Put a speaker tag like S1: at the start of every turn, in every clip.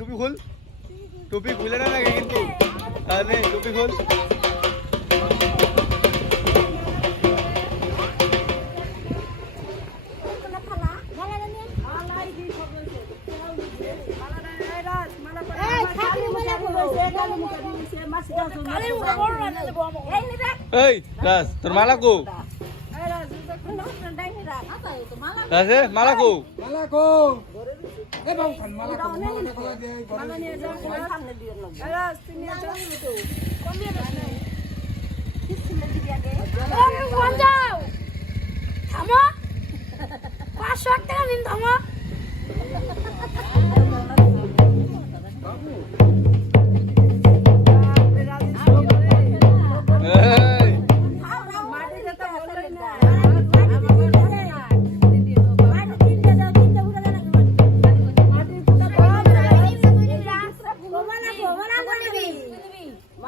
S1: টুপি খুল। টুপি খুলে না নাকি কিন্তু? নে, টুপি খুল। এই রাজ তোর মালা কো?
S2: পাঁচশো টাকা দিন থামো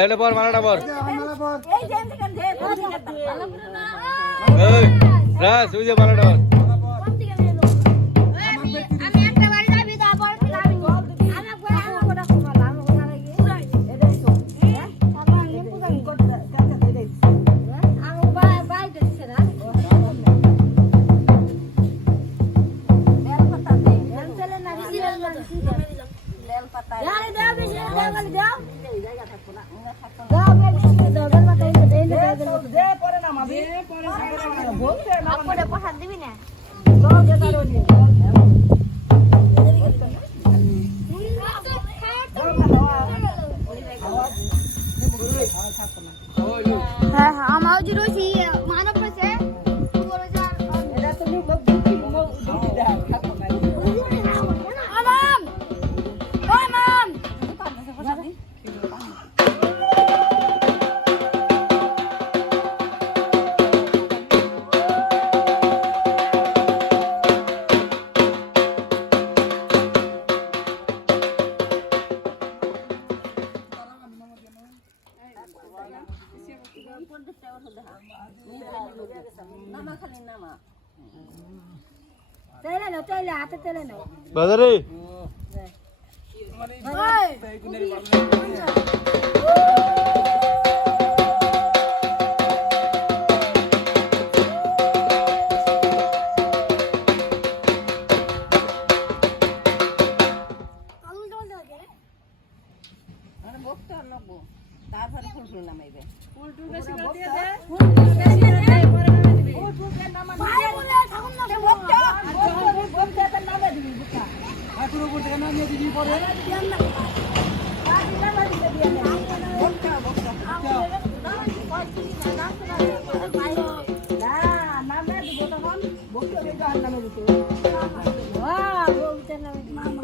S1: এটা পর মালাটা পর।
S3: পর
S1: এই যে মালাটা পর।
S2: আমি একটা যাবি প্রসাদ দিবি না Badari I'm not going to তেলে নাও তেলে হাতে তেলে নাও
S1: বাজারে
S3: ঠাকুর উপর থেকে নামিয়ে দিবি পরে।
S2: মামা